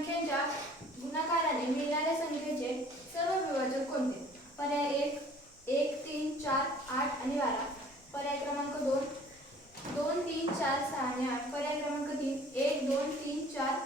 संख्यांच्या गुणाकाराने मिळणाऱ्या संख्येचे सर्व विभाजक कोणते? पर्याय 1 1 3 4 8 आणि 12. पर्याय क्रमांक 2 2 3 4 6 आणि 8. पर्याय क्रमांक 3 1 2 3 4